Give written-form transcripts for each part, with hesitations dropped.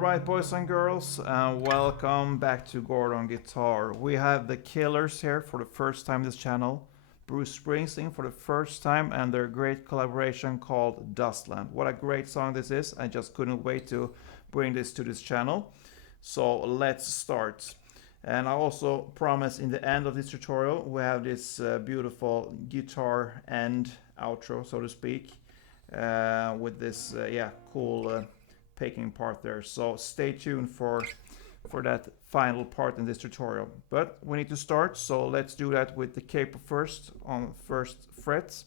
Alright, boys and girls, and welcome back to Gordon Guitar. We have the Killers here for the first time this channel, Bruce Springsteen for the first time, and their great collaboration called Dustland. What a great song this is. I just couldn't wait to bring this to this channel. So let's start. And I also promise in the end of this tutorial we have this beautiful guitar end outro, so to speak, with this cool picking part there. So stay tuned for that final part in this tutorial. But we need to start, so let's do that with the capo first on first fret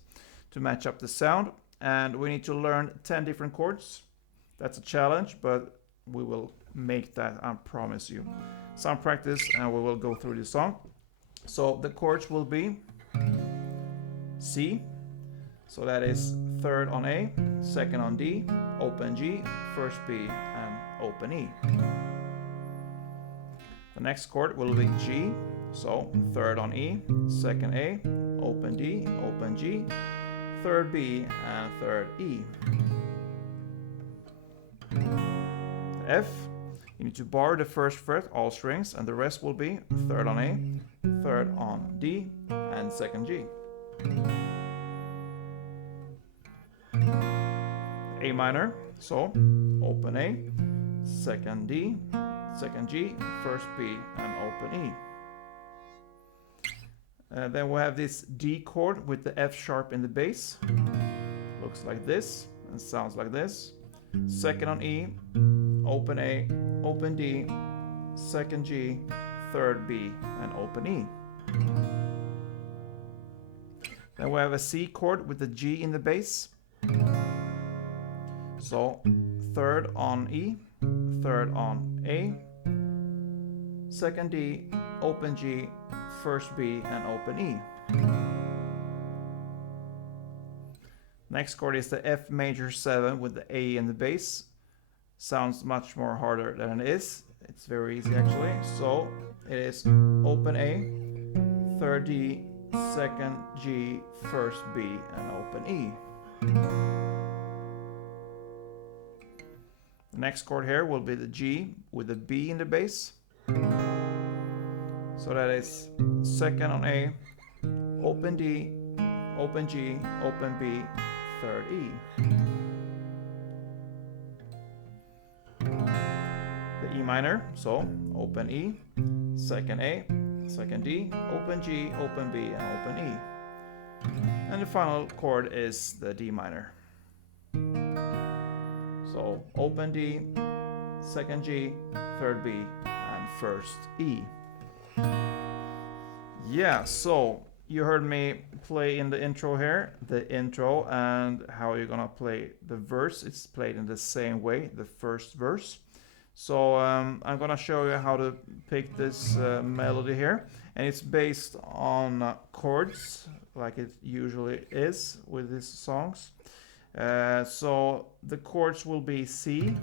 to match up the sound. And we need to learn 10 different chords. That's a challenge, but we will make that, I promise you. Some practice and we will go through the song. So the chords will be C, so that is third on A, second on D, open G, first B, and open E. The next chord will be G, so third on E, second A, open D, open G, third B, and third E. F, you need to bar the first fret, all strings, and the rest will be third on A, third on D, and second G. A minor, so open A, second D, second G, first B, and open E. Then we have this D chord with the F sharp in the bass. Looks like this and sounds like this. Second on E, open A, open D, second G, third B, and open E. Then we have a C chord with the G in the bass. So third on E, third on A, second D, open G, first B, and open E. Next chord is the F major 7 with the A in the bass. Sounds much more harder than it is. It's very easy actually. So it is open A, third D, second G, first B, and open E. The next chord here will be the G with the B in the bass. So that is second on A, open D, open G, open B, third E. The E minor, so open E, second A, second D, open G, open B, and open E. And the final chord is the D minor. So open D, second G, third B, and first E. Yeah, so you heard me play in the intro here, the intro, and how you're gonna play the verse. It's played in the same way, the first verse. So I'm gonna show you how to pick this melody here, and it's based on chords, like it usually is with these songs. So the chords will be C,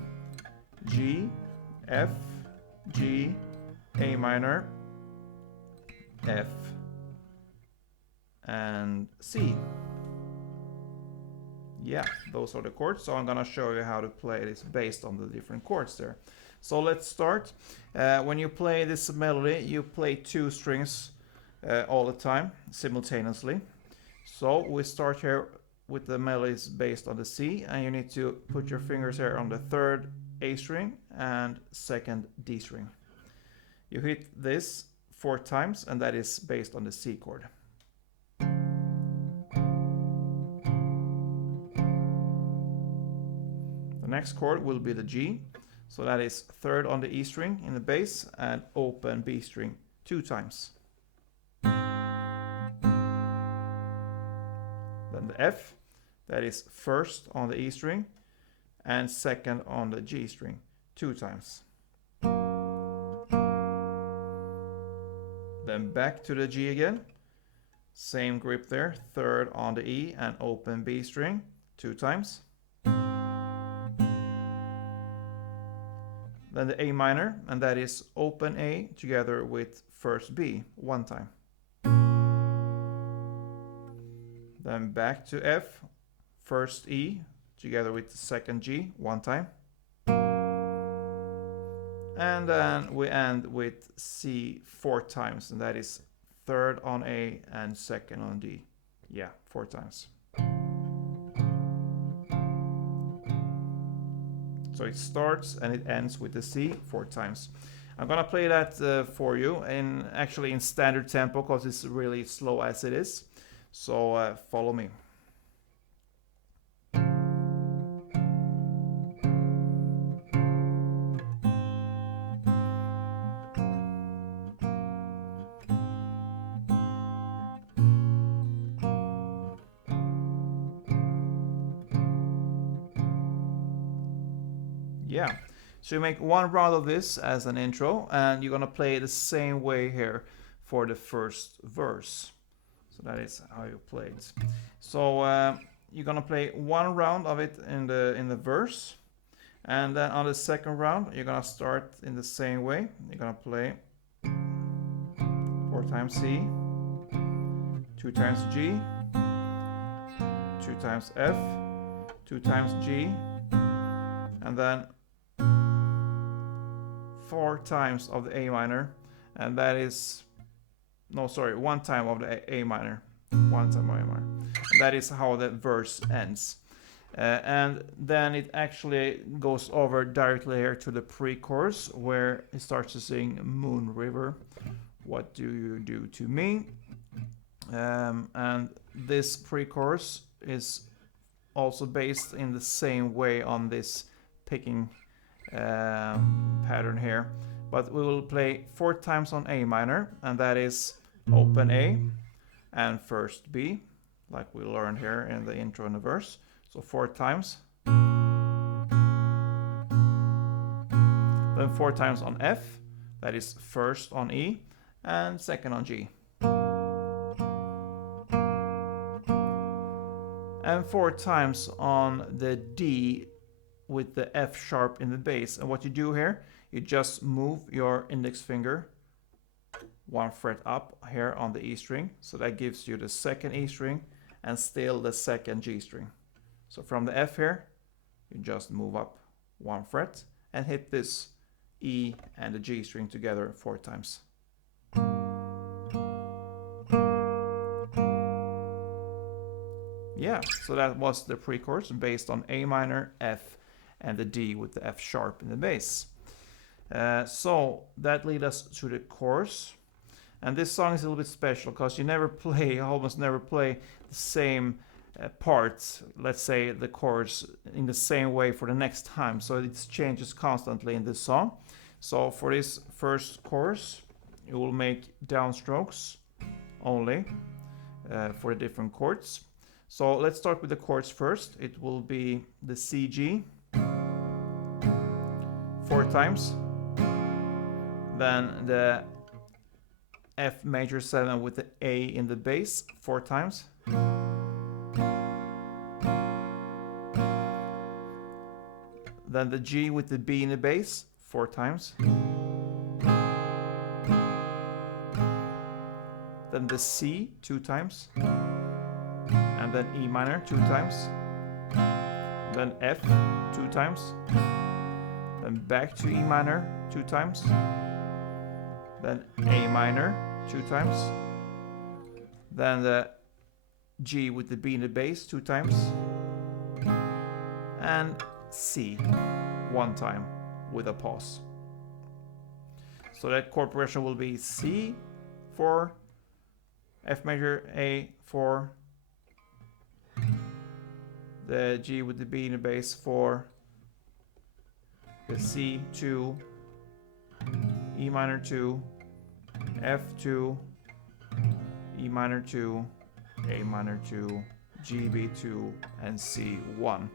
G, F, G, A minor, F, and C. Yeah, those are the chords. So I'm gonna show you how to play this based on the different chords there. So let's start. When you play this melody, you play 2 strings all the time simultaneously. So we start here with the melodies based on the C, and you need to put your fingers here on the third A string and second D string. You hit this 4 times, and that is based on the C chord. The next chord will be the G, so that is third on the E string in the bass and open B string 2 times. Then the F, that is first on the E string and second on the G string 2 times. Then back to the G again, same grip there, third on the E and open B string 2 times. Then the A minor, and that is open A together with first B 1 time. Then back to F, first E together with second G 1 time. And then we end with C 4 times, and that is third on A and second on D. Yeah, 4 times. So it starts and it ends with the C 4 times. I'm gonna play that for you, and actually in standard tempo, because it's really slow as it is. So follow me. Yeah, so you make one round of this as an intro, and you're gonna play the same way here for the first verse. So that is how you play it. So you're gonna play one round of it in the verse, and then on the second round you're gonna start in the same way. You're gonna play 4 times C, 2 times G, 2 times F, 2 times G, and then 4 times of the A minor, and that is, no, sorry, 1 time of the A minor, 1 time of A minor. And that is how the verse ends. And then it actually goes over directly here to the pre-chorus, where it starts to sing Moon River, what do you do to me? And this pre-chorus is also based in the same way on this picking pattern here, but we will play 4 times on A minor, and that is open A and first B, like we learned here in the intro and the verse. So 4 times, then 4 times on F, that is first on E and second on G, and 4 times on the D with the F sharp in the bass. And what you do here, you just move your index finger 1 fret up here on the E string, so that gives you the second E string and still the second G string. So from the F here, you just move up 1 fret and hit this E and the G string together 4 times. Yeah, so that was the pre-chorus based on A minor, F, and the D with the F sharp in the bass. So that leads us to the chorus. And this song is a little bit special because you almost never play the same parts, let's say the chords, in the same way for the next time. So it changes constantly in this song. So for this first chorus, you will make downstrokes only for the different chords. So let's start with the chords first. It will be the C, G 4 times, then the F major 7 with the A in the bass 4 times, then the G with the B in the bass 4 times, then the C 2 times, and then E minor 2 times, then F 2 times, then back to E minor 2 times, then A minor 2 times, then the G with the B in the bass 2 times, and C 1 time with a pause. So that chord progression will be C 4, F major, A 4, the G with the B in the bass 4, the C 2, E minor 2, F 2, E minor 2, A minor 2, G B 2, and C 1.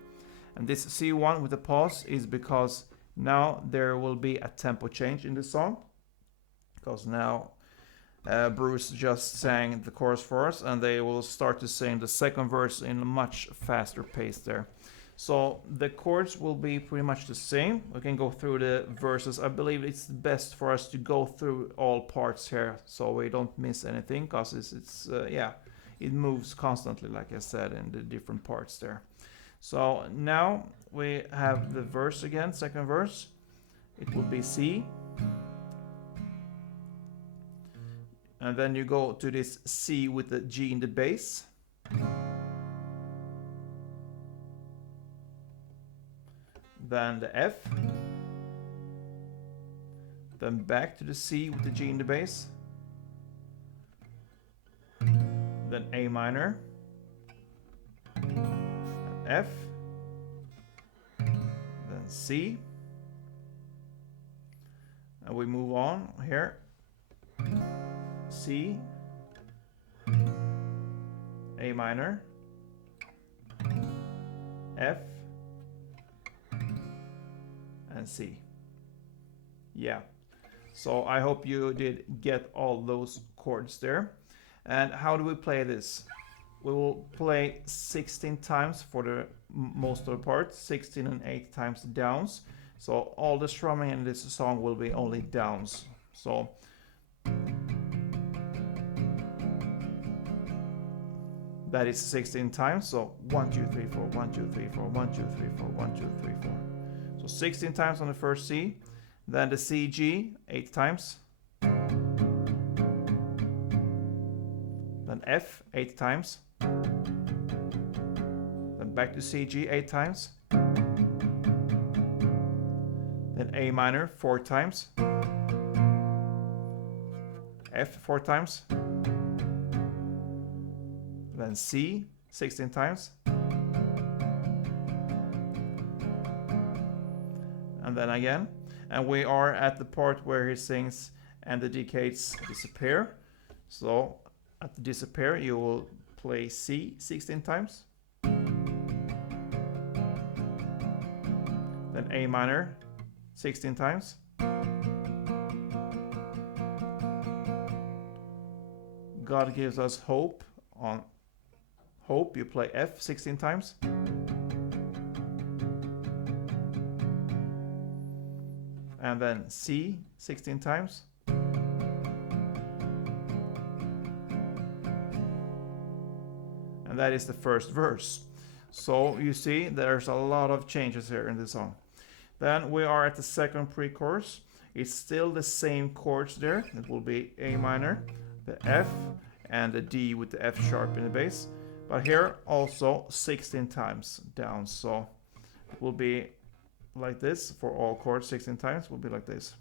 And this C 1 with the pause is because now there will be a tempo change in the song, because now Bruce just sang the chorus for us, and they will start to sing the second verse in a much faster pace there. So the chords will be pretty much the same. We can go through the verses. I believe it's best for us to go through all parts here so we don't miss anything, because it moves constantly, like I said, in the different parts there. So now we have the verse again, second verse. It will be C, And then you go to this C with the G in the bass. Then the F. Then back to the C with the G in the bass. Then A minor. F. Then C. And we move on here. C. A minor. F. And C. Yeah. So I hope you did get all those chords there. And how do we play this? We will play 16 times for the most of the parts, 16 and 8 times downs. So all the strumming in this song will be only downs. So that is 16 times. So 1, 2, 3, 4, 1, 2, 3, 4, 1, 2, 3, 4, 1, 2, 3, 4. So 16 times on the first C. Then the C, G, 8 times. Then F, 8 times. Then back to C, G, 8 times. Then A minor, 4 times. F, 4 times. Then C, 16 times. And then again. And we are at the part where he sings and the decades disappear. So at the disappear you will play C 16 times. Then A minor 16 times. God gives us hope. On hope you play F 16 times. And then C 16 times. And that is the first verse. So you see there's a lot of changes here in the song. Then we are at the second pre-chorus. It's still the same chords there. It will be A minor, the F, and the D with the F sharp in the bass. But here also 16 times down. So it will be like this for all chords. 16 times will be like this.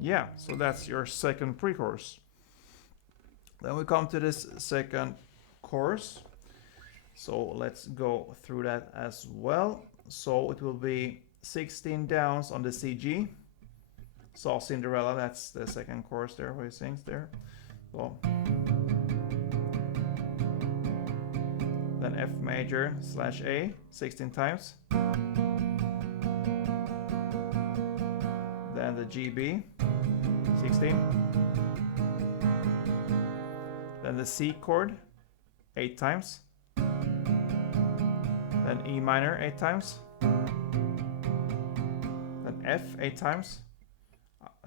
Yeah, so that's your second pre-chorus. Then we come to this second chorus. So let's go through that as well. So it will be 16 downs on the C G. Saw Cinderella, that's the second chorus there where he sings there. So then F major / A 16 times. Then the GB 16. Then the C chord 8 times. Then E minor 8 times. Then F 8 times.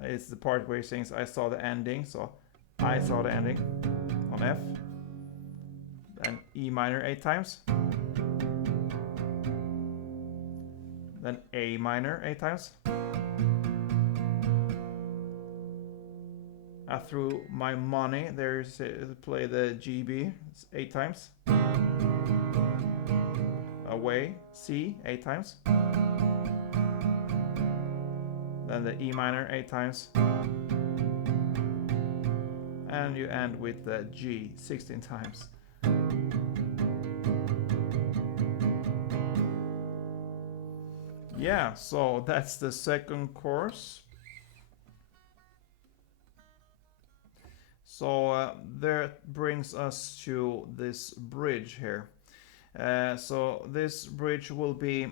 It's the part where he sings I saw the ending, so I saw the ending on F. Then E minor 8 times. Then A minor 8 times. I threw my money, there's play the GB 8 times. Away, C 8 times. Then the E minor 8 times. And you end with the G 16 times. Yeah, so that's the second chorus. So that brings us to this bridge here. So this bridge will be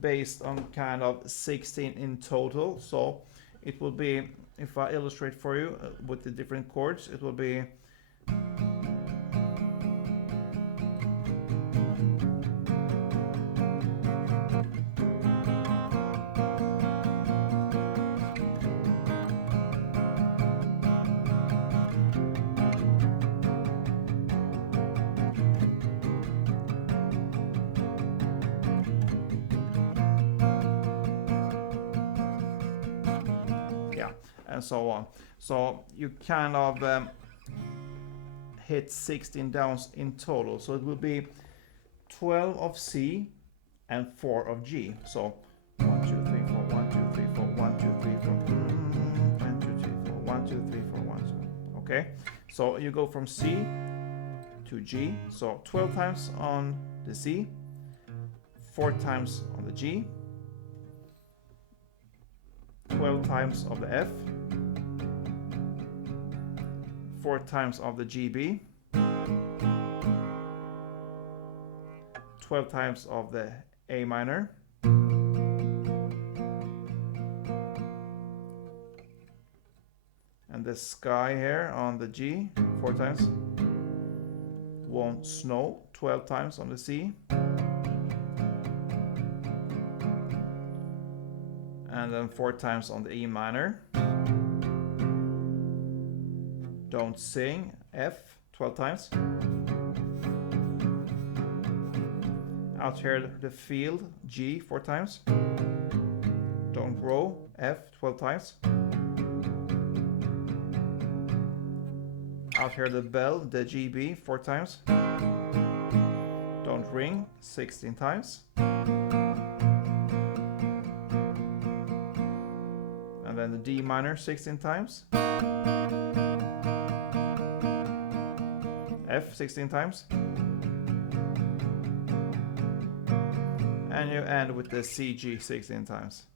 based on kind of 16 in total. So it will be, if I illustrate for you with the different chords, it will be and so on. So you kind of hit 16 downs in total. So it will be 12 of C and 4 of G. So 1, 2, 3, 4, 1, 2, 3, 4, 1, 2, 3, 4, 1, 2, 3, 4, 1, 2, 3, 4, 1, 2. Okay, so you go from C to G. So 12 times on the C, 4 times on the G, 12 times of the F, 4 times of the GB, 12 times of the A minor, and the sky here on the G, 4 times, won't snow, 12 times on the C, and then 4 times on the E minor, don't sing, F, 12 times, out here the field, G, 4 times, don't grow, F, 12 times, out here the bell, the GB, 4 times, don't ring, 16 times, and then the D minor 16 times, F 16 times, and you end with the CG 16 times.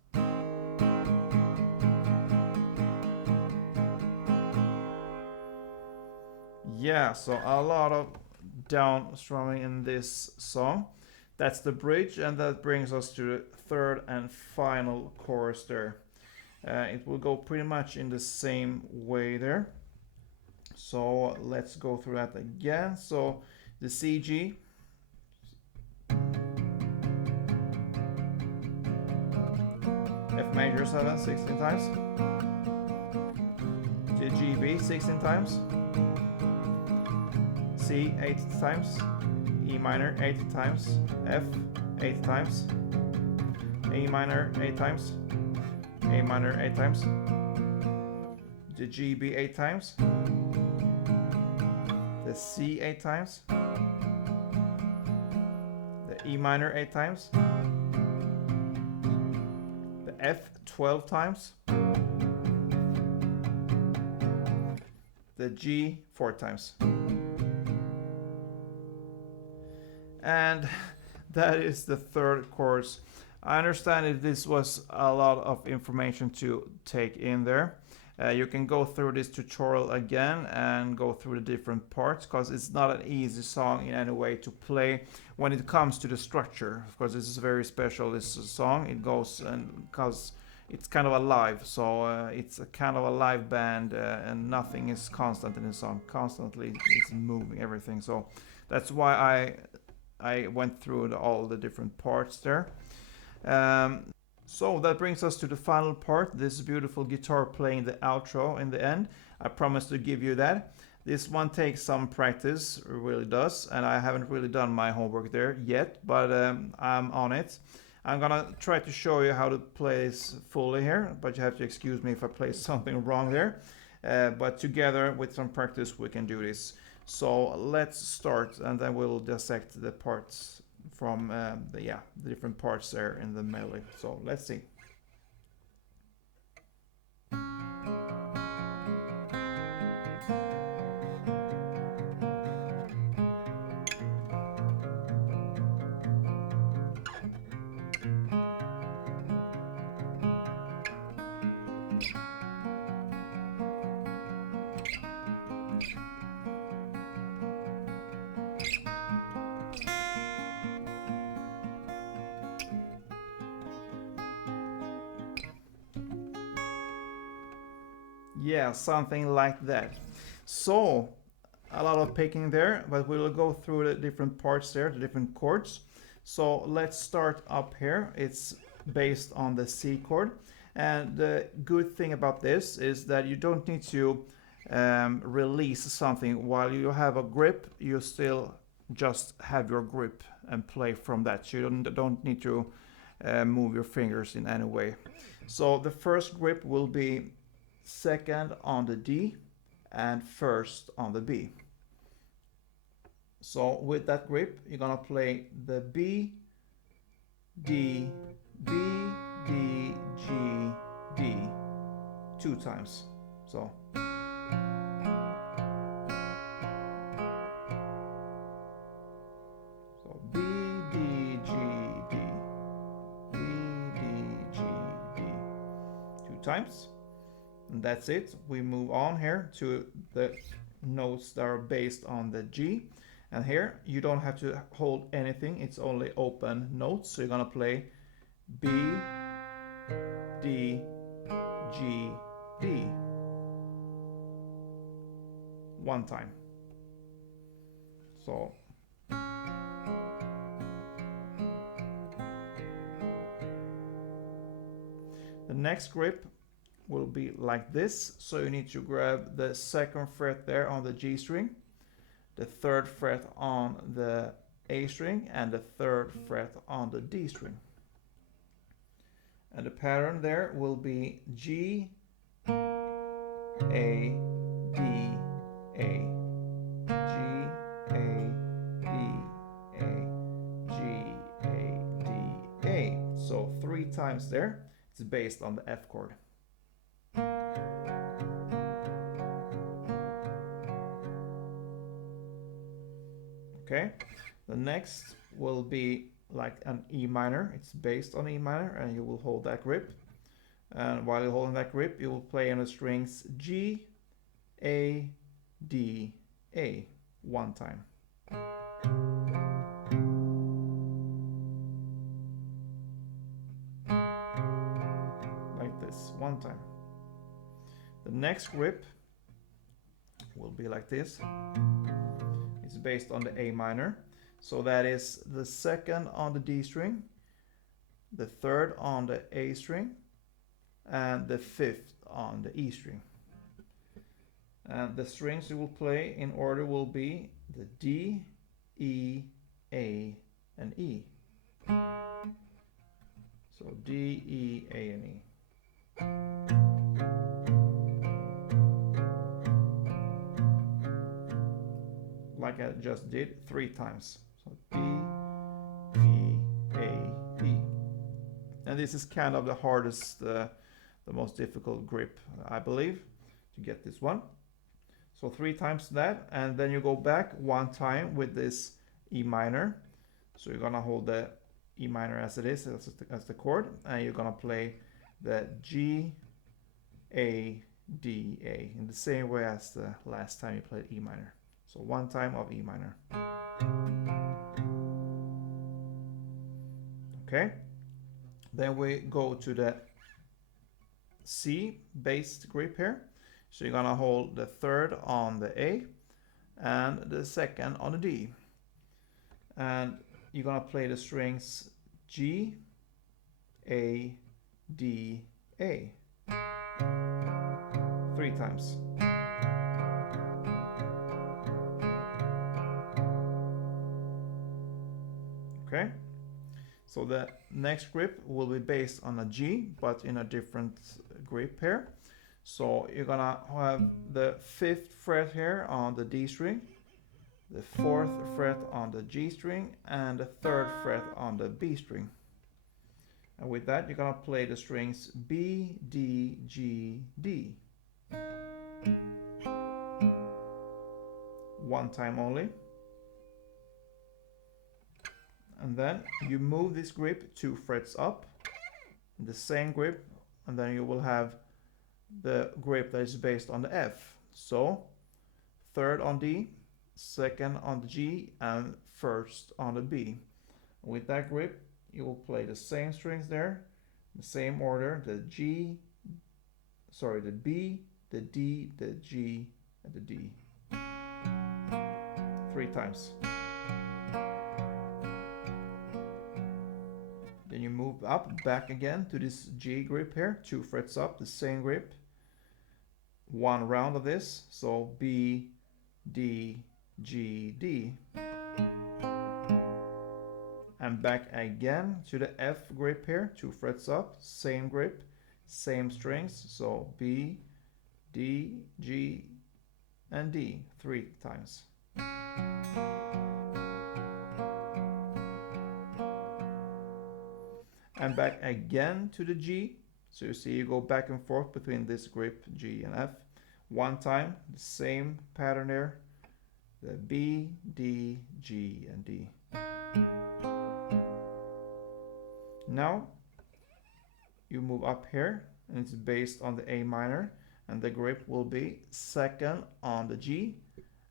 Yeah, so a lot of down strumming in this song. That's the bridge, and that brings us to the third and final chorus there. It will go pretty much in the same way there. So let's go through that again. So the CG, F major 7, 16 times, the GB 16 times, C 8 times, E minor 8 times, F 8 times, A minor 8 times, A minor 8 times, the GB 8 times, the C 8 times, the E minor 8 times, the F 12 times, the G 4 times. And that is the third chorus. I understand that this was a lot of information to take in there. You can go through this tutorial again and go through the different parts, because it's not an easy song in any way to play when it comes to the structure. Of course, this is very special, this song. It goes, and because it's kind of alive, so it's a kind of a live band, and nothing is constant in the song. Constantly it's moving everything. So that's why I went through all the different parts there. So that brings us to the final part, this beautiful guitar playing the outro in the end. I promised to give you that. This one takes some practice, it really does, and I haven't really done my homework there yet, but I'm on it. I'm gonna try to show you how to play this fully here, but you have to excuse me if I play something wrong there. But together with some practice we can do this. So let's start, and then we'll dissect the parts from the different parts there in the melody. So let's see. Yeah, something like that. So a lot of picking there, but we will go through the different parts there, the different chords. So let's start up here. It's based on the C chord, and the good thing about this is that you don't need to release something while you have a grip. You still just have your grip and play from that. You don't need to move your fingers in any way. So the first grip will be second on the D, and first on the B. So with that grip, you're gonna play the B, D, B, D, G, D 2 times. So B, D, G, D, B, D, G, D 2 times. And that's it. We move on here to the notes that are based on the G. And here you don't have to hold anything, it's only open notes. So you're gonna play B, D, G, D 1 time. So the next grip will be like this. So you need to grab the 2nd fret there on the G string, the 3rd fret on the A string, and the 3rd fret on the D string. And the pattern there will be G, A, D, A, G, A, D, A, G, A, D, A. So 3 times there. It's based on the F chord. Okay, the next will be like an E minor. It's based on E minor, and you will hold that grip. And while you're holding that grip, you will play on the strings G, A, D, A 1 time. Like this, 1 time. The next grip will be like this. It's based on the A minor. So that is the 2nd on the D string, the 3rd on the A string, and the 5th on the E string. And the strings you will play in order will be the D, E, A, and E. So D, E, A, and E. Like I just did 3 times. So B, E, A, E. And this is kind of the hardest, the most difficult grip, I believe, to get this one. So 3 times that, and then you go back 1 time with this E minor. So you're gonna hold the E minor as it is, as the chord, and you're gonna play the G, A, D, A in the same way as the last time you played E minor. So 1 time of E minor. Okay, then we go to the C based grip here. So you're gonna hold the 3rd on the A and the 2nd on the D. And you're gonna play the strings G, A, D, A 3 times. Okay, so the next grip will be based on a G, but in a different grip here. So you're gonna have the 5th fret here on the D string, the 4th fret on the G string, and the 3rd fret on the B string. And with that, you're gonna play the strings B, D, G, D 1 time only. And then you move this grip 2 frets up, the same grip, and then you will have the grip that is based on the F. So 3rd on D, 2nd on the G, and 1st on the B. With that grip, you will play the same strings there, the same order, the B, the D, the G, and the D 3 times. Then you move up, back again to this G grip here, 2 frets up, the same grip, 1 round of this, so B, D, G, D. And back again to the F grip here, 2 frets up, same grip, same strings, so B, D, G, and D 3 times. And back again to the G. So you see you go back and forth between this grip, G and F. One time, the same pattern there. The B, D, G, and D. Now you move up here, and it's based on the A minor, and the grip will be second on the G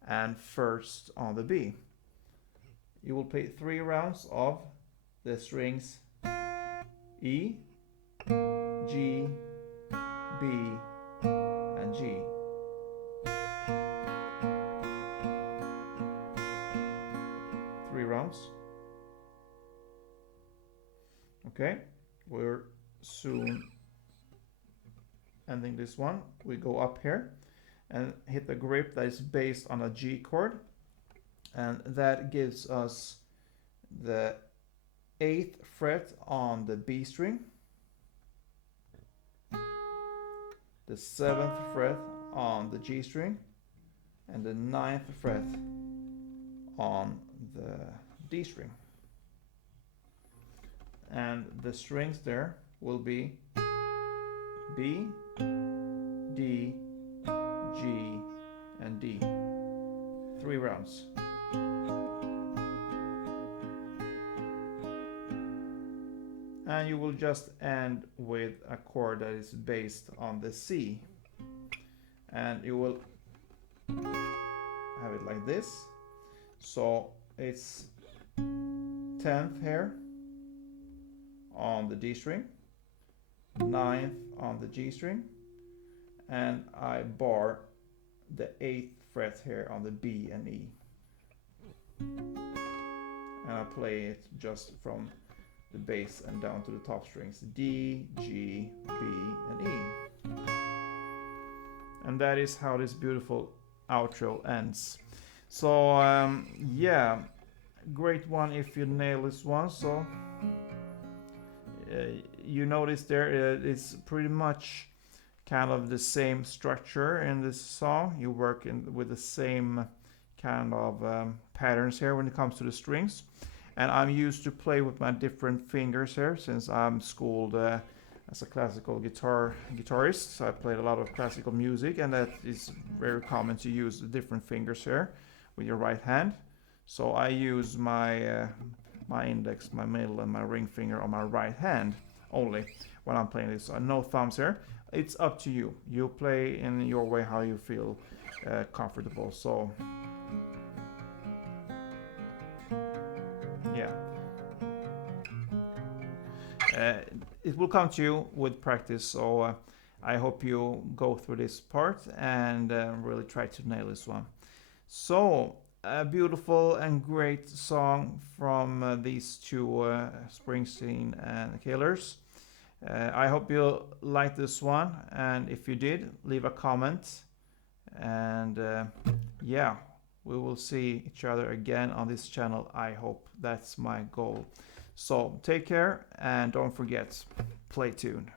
and first on the B. You will play 3 rounds of the strings E, G, B, and G. Three rounds. Okay, we're soon ending this one. We go up here and hit the grip that is based on a G chord, and that gives us the 8th fret on the B string, the 7th fret on the G string, and the 9th fret on the D string. And the strings there will be B, D, G, and D. 3 rounds. And you will just end with a chord that is based on the C. And you will have it like this. So it's 10th here on the D string, 9th on the G string, and I bar the 8th fret here on the B and E. And I play it just from the bass and down to the top strings, D, G, B, and E. And that is how this beautiful outro ends. So yeah, great one if you nail this one. So you notice there it's pretty much kind of the same structure in this song. You work with the same kind of patterns here when it comes to the strings. And I'm used to play with my different fingers here since I'm schooled as a classical guitarist. So I played a lot of classical music, and that is very common to use the different fingers here with your right hand. So I use my my index, my middle, and my ring finger on my right hand only when I'm playing this. So no thumbs here. It's up to you. You play in your way how you feel comfortable. So yeah, it will come to you with practice. So I hope you go through this part and really try to nail this one. So a beautiful and great song from these two, Springsteen and Killers. I hope you liked this one, and if you did, leave a comment. And yeah, we will see each other again on this channel. I hope that's my goal. So take care, and don't forget, play tuned.